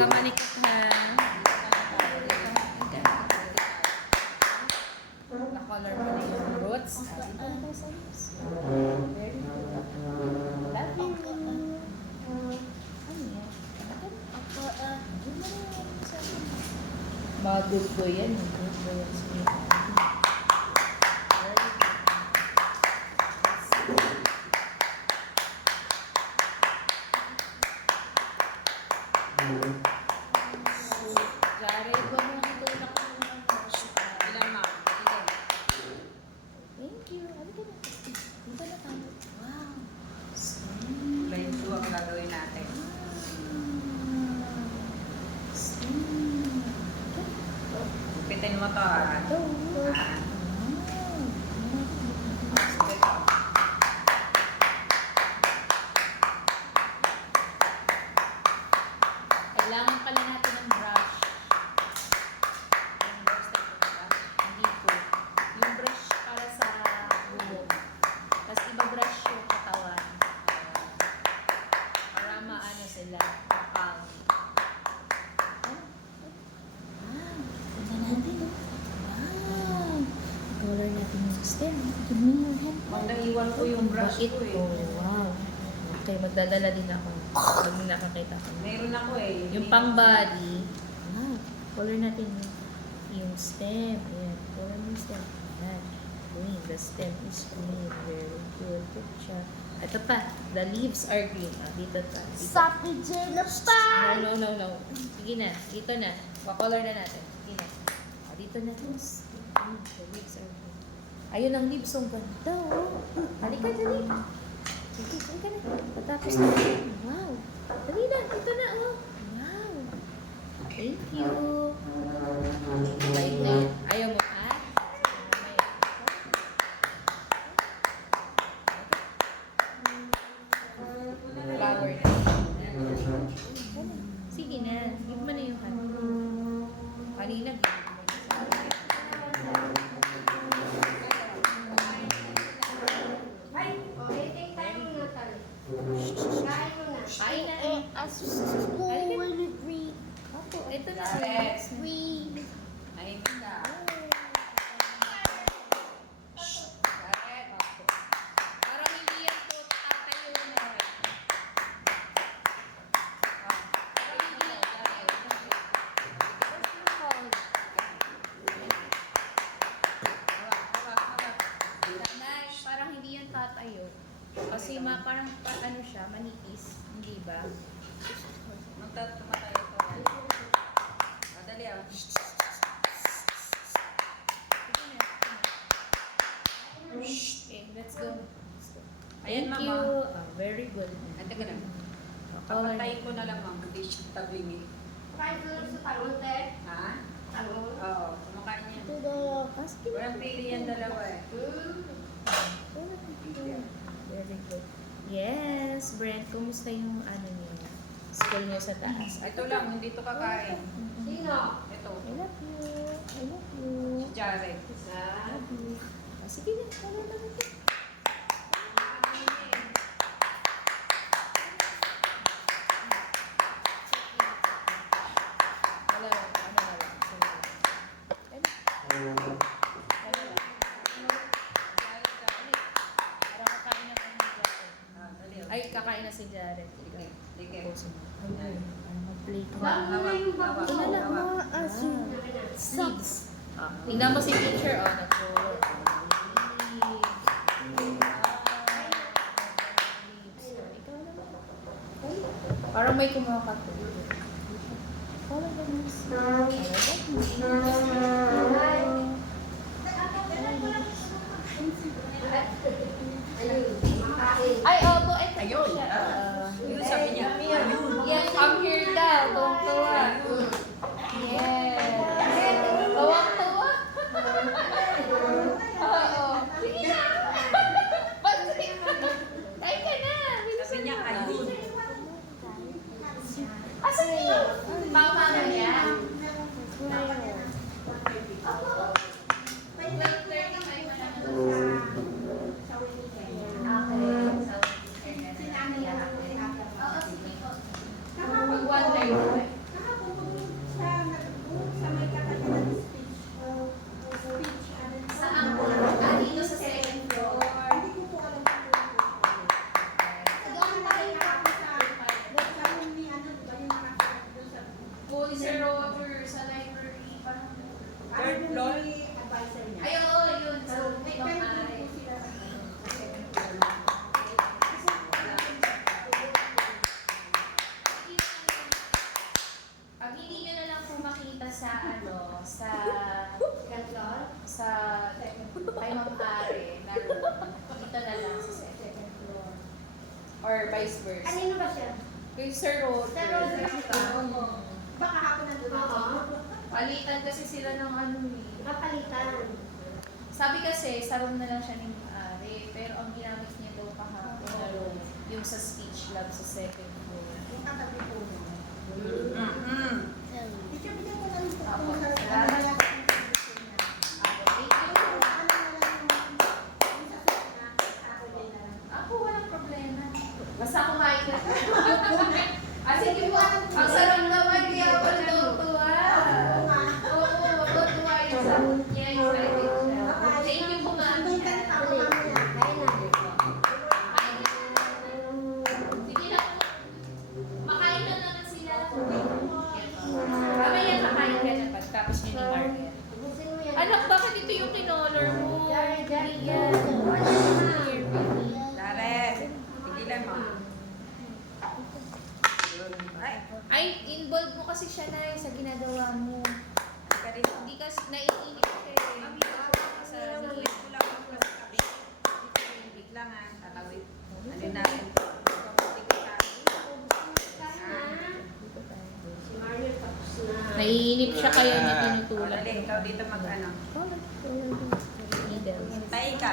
Magkamanikot na. Na-color mo na yung roots. Dito na tayo sa roots. Very good. Love you. Ano yan? Mga good boy yan. Good boy yan. Jare, huwag mo nang tulak ko ng ilang ma'am. Thank you. Ano ka na? Dito na tayo. Wow. Line 2 ang gagawin natin. Pitin mo to ah. Kailangan pala natin ng brush. Yung brush na yung brush. Hindi po. Yung brush para sa buhok. Tapos iba-brush yung katawan. Para maano sila. Kapal. Tignan natin. Wow! Color natin yung stem. Give me your hand. Naiwan ko yung brush Bakit ko eh. po? Wow. Okay, magdadala din ako. Pag nakakita ko. Meron ako eh. Yung pang body, color natin yung stem. Ayan, color yung stem. Ayan, green. The stem is green. Very good. Good job. Ito pa, the leaves are green. Dito ta. Dito. Sabi Jenna pa! No. Sige na, dito na. Pa-color na natin. Sige na. Dito na. The leaves are green. Ayun ang leaves. Ang ganda, oh. Halika, dali. Sige, halika na. Patapos na. Wow. Dali na. Ito na, oh. Wow. Thank you. Bye na. Ayaw mo pa? Flower. Sige na. Give mo na yung hand. Kanina, give mo na sa akin. Kain na. As school will read. Opo, ito na. Read. Ay, hindi. Parang hindi yan po tatayo na. Parang hindi yan tatayo. Nanay, parang hindi yan tatayo. Kasi parang ano siya, manipis. Hindi ba? Magtatayo ko. Madali ah. Sige na. Okay, let's go. Ayan, Thank mama. you. Very good. Ay, teka lang. Color. Papatayin ko na lang ma'am. Hindi siya tabingi. Ha? Oo. Kumakain niya. Sige na. Walang pili yan dalawa eh. Very good. Yes, Brent, kumusta yung ano niyo? School niyo sa taas? Ito lang, hindi to kakain. Ito. I love you. I love you. Si Jared. Love you. Sige na, color na natin. Wala lang, ano na lang. Ano lang. Para kakain na tayo ng Jared. Ay, kakain na si Jared. Sige. Mag-play ko. Hawak. Ito na lang. Sleeves. Tingnan mo si teacher. Nag-color. Parang may kumuha ka to. Color ba ay, opo. Ito siya. Yun sabi niya. Yes, come here daw. Tuwang-tuwa. Yes. Tuwang-tuwa. Oo. Sige na. Pansik. Ay ka na. Sabi niya, ayun. Asan niyo? Mama na niya. ni Sir Roger sa library. Parang Third floor. ay, oo, yun. Sa may Pag hindi nyo na lang po makita sa kay Ma'am Are, na room, dito na lang sa second floor. Or vice versa. Kanino ba siya? Kay Sir Roger. Sir Roger ba? Oo. Baka ako nandun ako. Palitan kasi sila ng ano eh. Kapalitan. Sabi kasi, sa room na lang siya ni Are, pero ang ginamit niya daw kahapon na room, yung sa speech lab sa second floor. Yung katabi po mo. Mm-mm. Teacher, bigyan ko lang po. Ako. Ano Salamat. na lang ang decision niya. Ano na lang yung sa ako din na lang. Ako, walang problema. Basta kumain ka. Sige po, ang sarap naman, kaya ako natutuwa. Oo, matutuwa yung sa niya, excited siya. Thank you po, ma'am. Sige na po. Makain na naman sila. Mamaya kakain ka na pagtapos niyo ni Marian. Anak, bakit ito yung kinolor mo? Yan. Laret. Tigilan mo. Yun. Ay, Ay, involved mo kasi siya na sa ginagawa mo. ka dito. Hindi kasi naiinip siya eh. Sa Wait ko lang ako sa tabi. Wait lang ha. Tatawid. Ano natin? Kapatid ko sa Naiinip siya kaya niya O, tinutulak. dali, ikaw dito mag-ano. Tayo ka.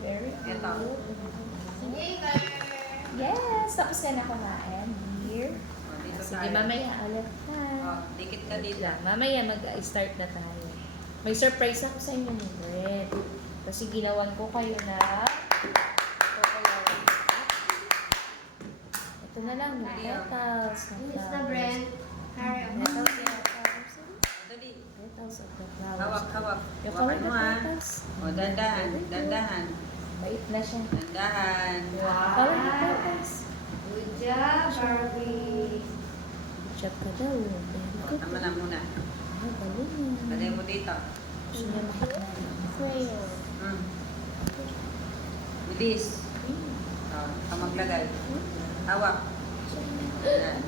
Very Ito. Yes! Tapos ka na kumain, dear. O, dito Sige, tayo. mamaya ulit O, na. dikit ka dito. Mamaya mag-start na tayo. May surprise ako sa inyo ni Brent. Kasi ginawan ko kayo na ito na lang, yung petals. Miss na Brent. Carry on. Petals, petals. Dali. Petals of the flowers. Hawak, hawak. Yung Hawakan color mo na ha. petals. O, dandahan. Dandahan. Bait na siya. Dandahan. Color na petals. Good job, Barbie. Chat ka daw. O, tama na muna. Ay, galing. Lagay mo dito. Gusto niya makita. Crayon. Bilis. O, ikaw maglagay. Hawak. Ayan.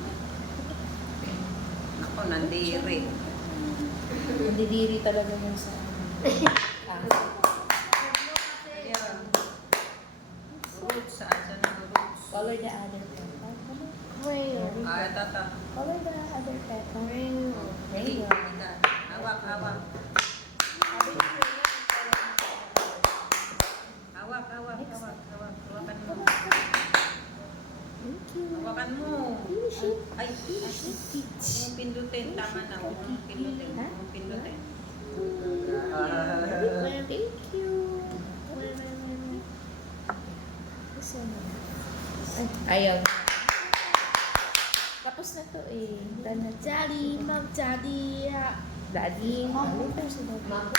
Ako, nandiri. Nandidiri talaga yun sa Ayan. Roots. Saan sa ng roots? Color the other petal. Crayon. Ito. Color the other petal. Dali. Dali. Hawak, hawak. Hawak, hawak, hawak, hawak. Hawakan mo. Thank you. Hawakan mo. Finish it. Ay, yung pindutin. Tama na. Huwag mong pindutin. Huwag mong pindutin. Thank you. Ay, ayaw. Tapos na to eh. Done na. Daddy, Mom, Daddy. Daddy. Later si Daddy.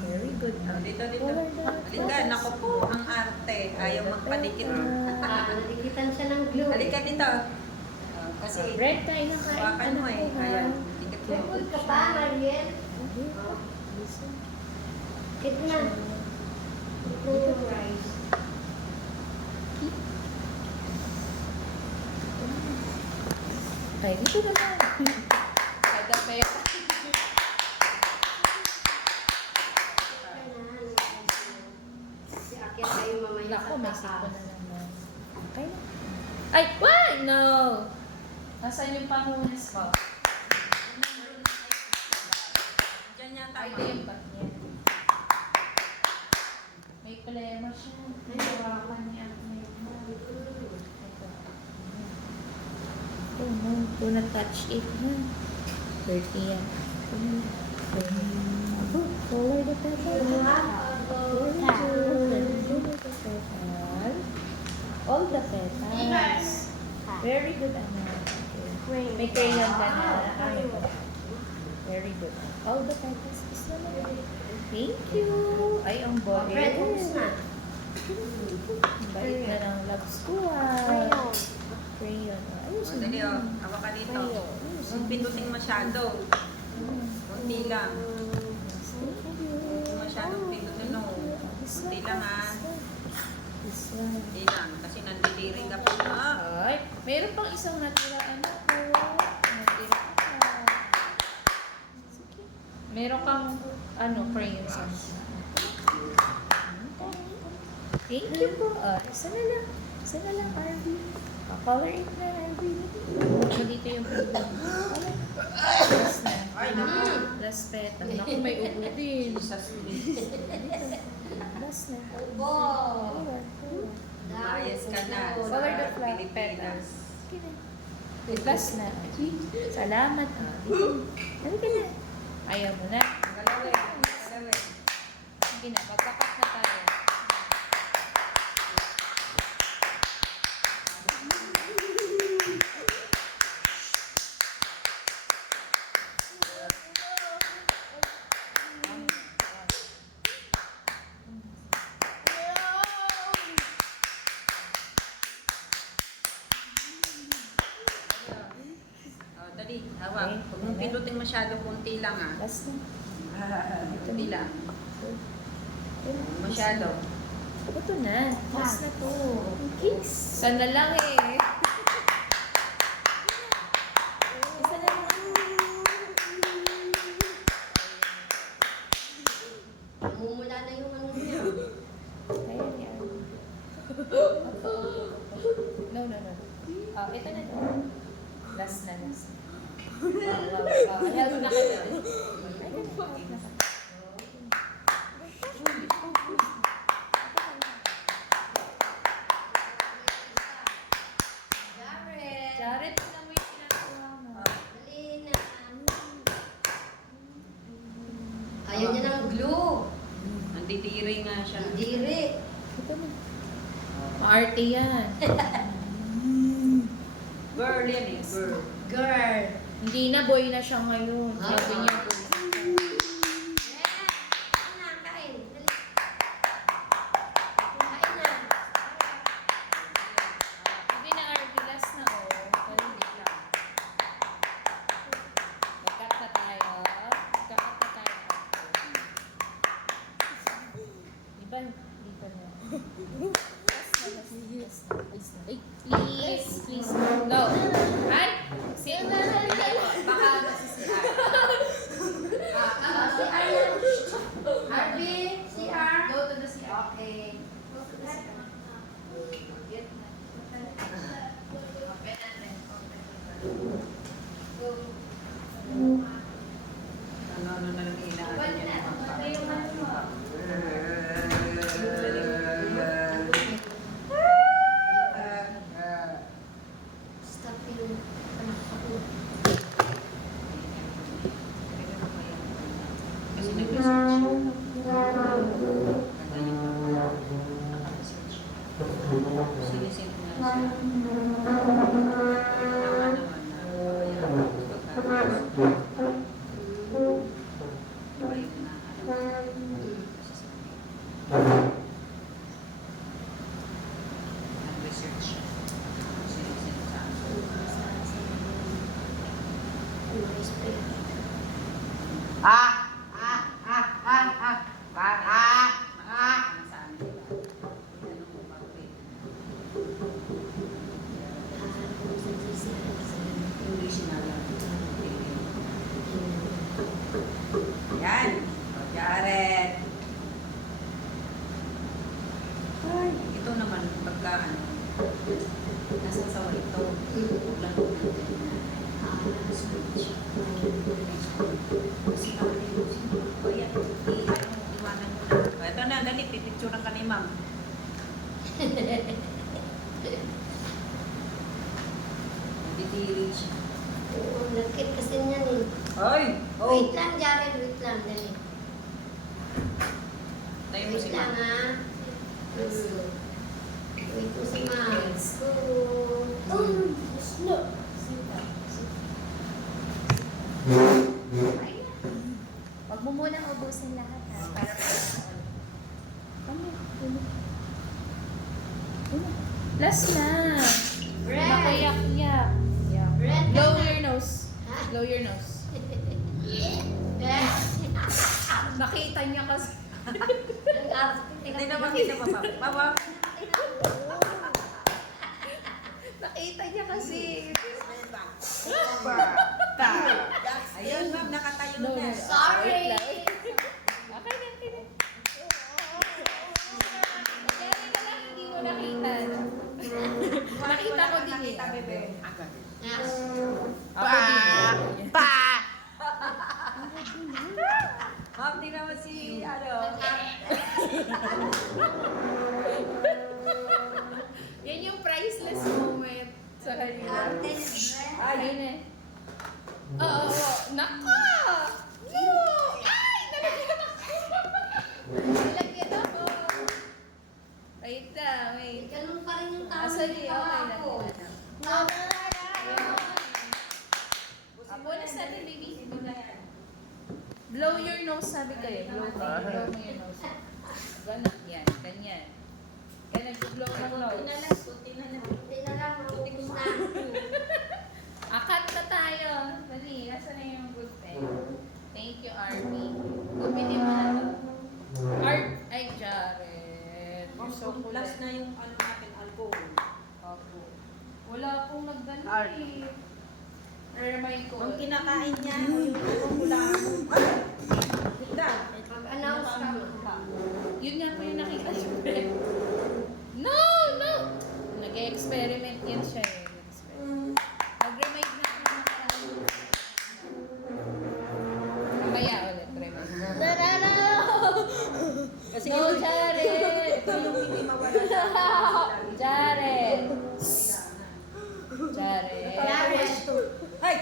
Very good. Dito, dito. Halika, naku po, ang arte. Ayaw magpadikit. Nadikitan siya ng glue. Halika dito. Kasi, Red tayo na kain. hawakan mo eh. Ayan, dikit mo. Good ka pa, Mariel. Kit na. Rice. Ay, dito naman. Kada pera. Si Akyat tayo mamaya Nako, sa may taas. siko na naman. Okay na. Ay, why? No! Nasaan yung pamunas ko? Diyan yata. Ay, ito yung bag niya. May problema siya. May hawakan niya. Oh no, do not touch it. Dirty yan. Color the petal. All the petals. Very good, Anna. Okay. May crayon ka na. Very good. All the petals is naman. Thank you. Ay, ang bait. Red, ubus na. Ang bait na ng loves ko ah. Crayon. Ayos O, dali o. Hawa ka dito. Huwag pindutin masyado. Kunti lang. Huwag masyadong pindutin, no. Kunti lang, ha. This one. Kunti lang. Kasi nandidiri ka pa na. Ay, meron pang isang natira anak ko. Natira ka. Sige. Meron kang crayon sa Thank you po. Isa na lang. Isa na lang, Arby. Color it na, Arby. So, dito yung pula. Last na. Ay, naku. Last petal. Naku, may ubo din. Jesus. Last na. Ubo. Color, color. Bias ka na. Color the Sa flower Pilipinas. petals. Sige na. Last na. Salamat. Dito. Halika na. Ayaw mo na. Galawin. Galawin. Sige na. Magkakat na tayo. O, dali. Hawak. Huwag mong pindutin masyado. Kunti lang, ha. Last na. Kunti lang. Ito. Masyado. Ito na. Last na to. Kiss. Sana lang eh. Isa na lang. Mumula na yung ano niya. Ayan yan. No, no, no. Ito na. Last na, last na. Help na kayo. Ay, help na ka. Jared. Jared, tignan mo yung ginagawa mo. Dali na. Ayaw niya ng glue. Nandidiri nga siya. Diri. Ito na. Maarte yan. Girl yan eh. Girl. Girl. Hindi na, boy na siya ngayon. Sabi niya, boy. Kain. Dali. Kain na. Sige na, RB, last na, oh. Magkat na tayo. Magkat na tayo. Diba? Dito na. Last na, last na, last na, last na. Ay, please, please. Go. Ay! Sige na. Baka magsisihan. Si Arnold. Arby. Si Ar. Go to the CR. Okay. Ano na lang inaano niya naman. Stop yung anak ko. Kasi nag-research siya. Magaling pa pala. Naka-research. Sinisend nga siya. Tama naman na ayan, pagka- Iba yung hinahanap. Kasi sabi, nag-research siya. Sinisend sa akin. Yan. O, Jared. Ay, ito naman, pagka ano, nasa sawa ito. Huwag lang kasi kami, o yan, iwanan mo na. O, ito na, dali, pipicturean ka ni ma'am. Nabitiri siya. Oo, lakit kasi niyan eh. Ay! Wait lang, Jared. Wait lang. Dali. Tayo mo si Wait lang, ma'am. ha. Wait mo si ma'am. Let's go. Slow. Ayun. mo munang ubusin lahat ha. Para last na. Red. Nakayak-yak. Yeah. Red ka Blow na. your nose. Blow your nose. Nakita niya kasi. Hindi naman kita mapapa. Nakita niya kasi. Ayun, ma'am, nakatayo No, na. no. Sorry. Wait lang. Okay na, okay na. Kaya ka lang hindi mo nakita. Nakita ko din Nakita, eh. bebe. Yes. Ako din. Ma'am, tingnan mo si, ano. Yan yung priceless moment sa kanila. Ayun eh. Oo. Naka! No! Ay! Nalagyan ako! Nalagyan ako! Wait lang, wait. Ganun pa rin yung tao Asan ng yun? tawa Okay ko. lang. Bonus natin, baby. Blow your nose, sabi kayo. Blow mo your nose. Ganun, yan. Ganyan. Kaya nag-blow ng nose. Hindi na lang maubos na. Akat na tayo. Dali, nasa na yung good pen? Thank you, Army. Gupitin mo na to. Art, ay, Jared. You're so cool. Last na yung ano natin, alcohol. Opo. Wala pong nagdala Art. eh. Remind ko. Ang kinakain niya, yung pula. Ganda. Mag-announce ka. Yun nga po yung nakita niyo. No! No! Nag-experiment yan siya eh. Nag-remind na ako ng nakaraan. Mamaya ulit, remind. Kasi No, Jared! ito yung hindi mawala sa Jared! Jared! Jared. Hay!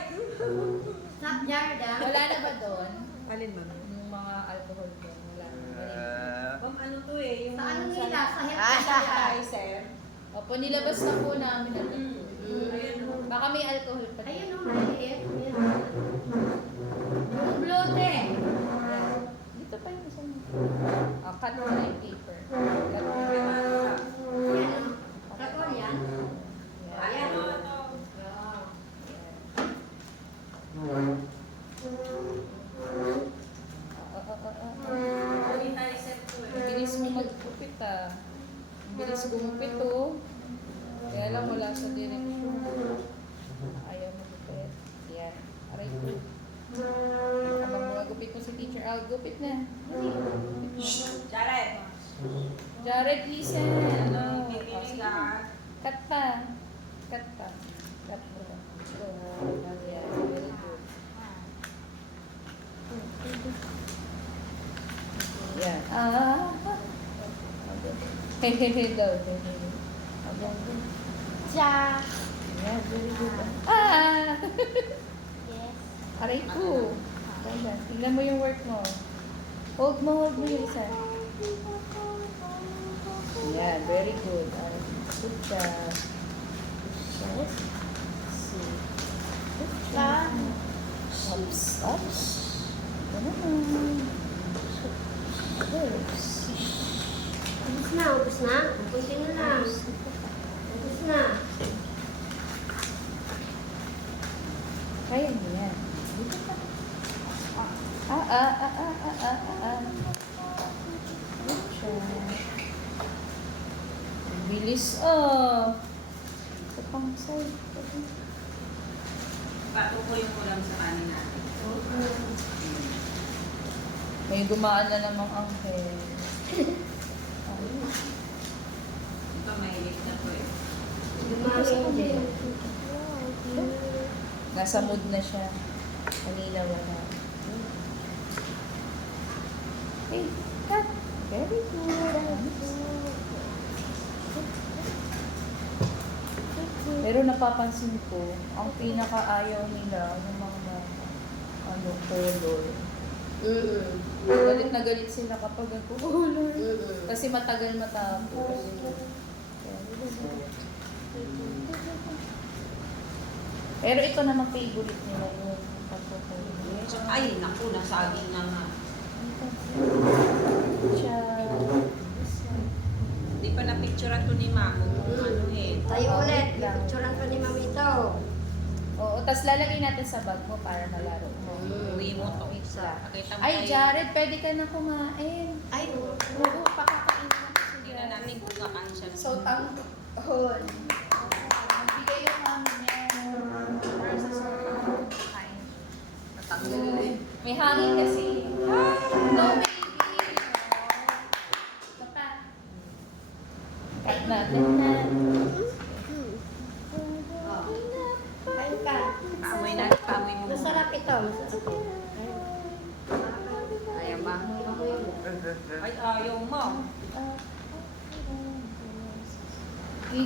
Stop Jared ah. Wala na ba doon? Alin ba? Yung mga alcohol doon. Wala na. Ma'am, ano to eh? Yung Sa ano nila? Sa sanitizer. Opo, nilabas na po namin na Ayun. Baka may alcohol pa din. Ayun o, maliit. Yung blote. Ayan. Dito pa yung isa mo. Cut mo na yung paper. Cut mo. Yan o. Kakor yan. Ayan o, ito. Sanitizer to eh. Bilis mo magkupit ah. Bilis gumupit oh. Kaya lang wala sa direksyon. Ayaw magupit. Yan. Aray ko. Habang magupit mo si teacher, gupit na. Dali. Gupit mo. Jared. Jared, listen. Ano? Pipinig ka. Cut pa. Cut pa. Cut mo. Go. Yan. Very good. Yan. Hehehe daw. Hehehe. Ja. Yan. Very good. Yes. Aray ko. Ganda. Tingnan mo yung work mo. Hold mo yung isa. Yan. Very good. Good job. Good job. See. Good job. Ups. Ups. Ito naman. Ups. Ubus na, ubus na. Kunti na lang. Ubus na. Kaya mo yan. Dito pa. Good job. Bilis Ito pang side. Patukoy mo lang sa kanin natin. May gumaan na namang anghel. Ito, mahilig na to eh. Dumami din. Nasa mood na siya. Kanina wala. Hey, cut. Very good. Pero napapansin ko, ang pinakaayaw nila ng mga color. Galit na galit sila kapag nagko-color. Kasi matagal matapos. Pero ito naman favorite nila yung pagko-color. Ay, naku, nasaging na nga. Hindi pa na-picturean to ni Mamo. Ano eh. Tayo ulit. Picturean ko ni Mamito. Oo, tapos lalagay natin sa bag mo para malaro mo. Uwi mo to. Wait lang. Pakita mo Ay, kayo. Jared, pwede ka na kumain. Ay, oo. Oo, pakakain mo na si Hindi na Jared. natin kung kakaan siya. So, tanghon. Magbigay yung mami niya. Para sa sobrang kain. Tatanggalin. May hangin kasi. No, baby. Ito pa. Cut natin na. Kain ka. Paamoy na. Paamoy mo. Masarap ito. Masarap. Ayaw ba? Ay, ayaw mo.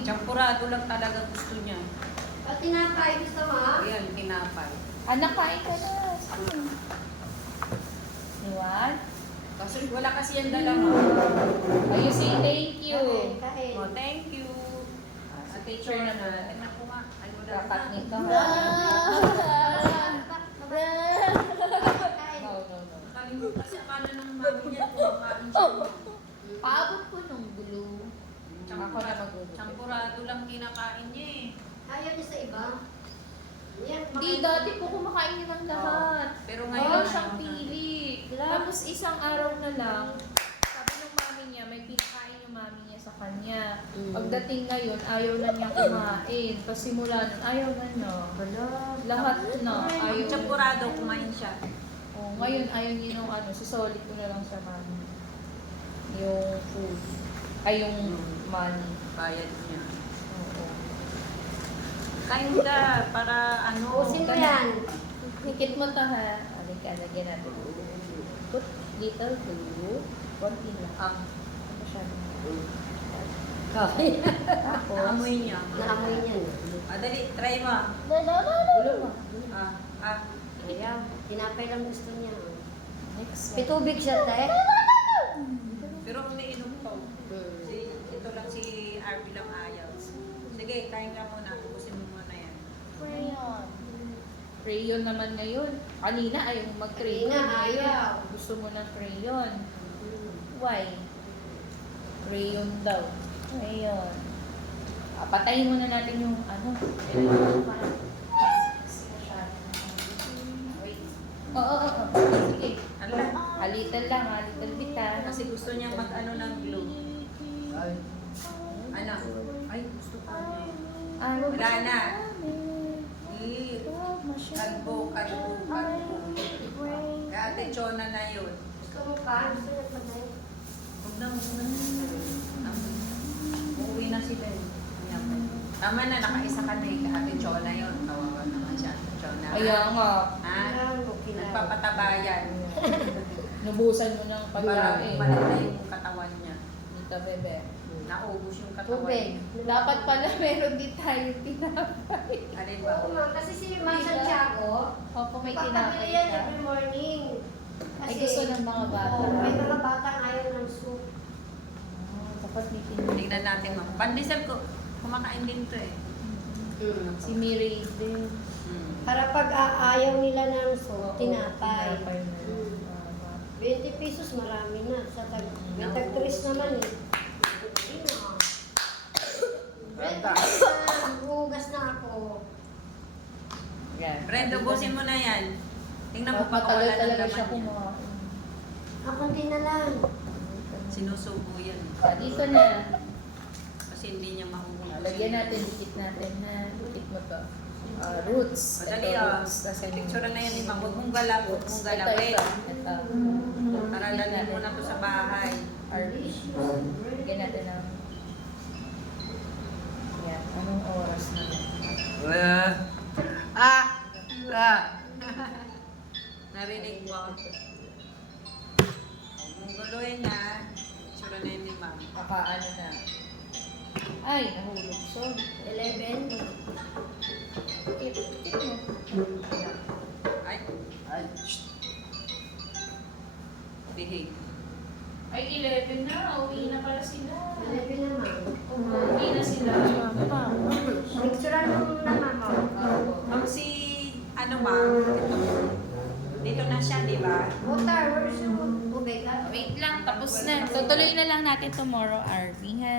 Champurado lang talaga gusto niya. At tinapay gusto mo? Ayan, tinapay. Anak, kain ka na. Sige. Iwan? Kasi wala kasi yung dalawa. Oh, you say thank you. Kain, kain. Oh, thank you. Sa teacher naman. Ay, naku nga. Ay, wala Kakatnik ka. na. Kain. No, no, no. Nakalimutan kasi akala ng mami niya kumakain siya. Paabot ko nung gulo. Ako na magulo. Champurado lang kinakain niya eh. Ayaw niya sa iba. Yan, Hindi, dati po kumakain niya ng lahat. Pero Ngayon ngayon, siyang pili. Tapos isang araw na lang, sabi ng mami niya, may pinakain yung mami niya sa kanya. Pagdating ngayon, ayaw na niya kumain. Tapos simula nun, ayaw na na. Lahat na. Ayaw yung na. champurado, kumain siya. Oh, ngayon, ayaw niya nung ano, si Solid ko na lang sa mami. Yung food. Ay, yung money. Bayad niya. Oo. Kain ka para ano. Usin mo yan. Hikit mo to ha. Alika, lagyan natin. Put little glue. Konti lang. Ano siya? Kain. Tapos, Naamoy niya. Naamoy niya. Dali, try mo. gulo mo. Ah. Ayaw. Tinapay lang gusto niya. Next. Pitubig siya, te. Pero ang nainom to. Ito lang si RB lang ayaw. Sige, kain ka muna. Ubusin mo muna yan. Crayon. Crayon naman ngayon. Kanina ayaw mo mag-crayon. Kanina, ayaw. Gusto mo ng crayon. Why? Crayon daw. Crayon. Patayin muna natin yung ano. Wait. Oo. Sige. Ano? A little lang, a little bit ha. Kasi gusto niya mag-ano ng glue. Ano? Ay, gusto ko niya. Wala na. Kalbo. Kaya Ate Chona na yun. Gusto mo pa? Gusto niya pa tayo? Huwag na. Uuwi na sila eh. Tama na, nakaisa ka na eh. Ate Chona yun. Kawawa naman siya. Ate Chona. Ayaw nga. Ha? Okay lang. Nagpapatabayan. Nubusan mo ng Para pagkain. malala yung katawan niya. Dito, bebe. Naubos yung katawan Tubig. niya. Dapat pala meron din tayo tinapay. Alin ba? Oo, ma'am. Kasi si Ma'am Santiago, Opo, may pagpapili tinapay yan siya. every morning. Ay, gusto ng mga bata. Oo, may mga batang ayaw ng soup. Dapat may tinapay. Tingnan natin mo. Pandesal ko. Kumakain din to eh. Si Miri din. Para pag ayaw nila ng soup, tinapay. Tinapay na lang. 20 pesos, marami na. Sa may tag-tris naman eh. Red, hugas na ako. Yan. Brenda, ubusin mo na yan. Tingnan mo pa kung Matagal wala ng talaga siya laman yan. kumain. Konti na lang. Sinusubo yan. Dito na. Kasi hindi niya mahuhulog. Lagyan natin, dikit natin na. Dikit mo to. Roots. Madali Ito, ah. roots. Tas yung Picture na yan ni Ma'am. Huwag mong galap. Huwag mong galapin. Ito. Para lalagyan mo na to sa bahay. Lagyan natin ng... Yan. Anong oras na? Narinig mo. Huwag mong guluhin na. Picture na yan ni Ma'am. Kakaano na. Ay, nahulog. Sorry. 11. Dikit mo. Ay. Bihig. Ay, 11 na. Uwi na pala sila. 11 naman. Uwi na sila. Picturean mo na mama. Ma'am, si ano Ma'am? Dito na siya, di ba? Water, where's your tubig? Wait lang, tapos na. Tutuloy na lang natin tomorrow, Arvin, ha?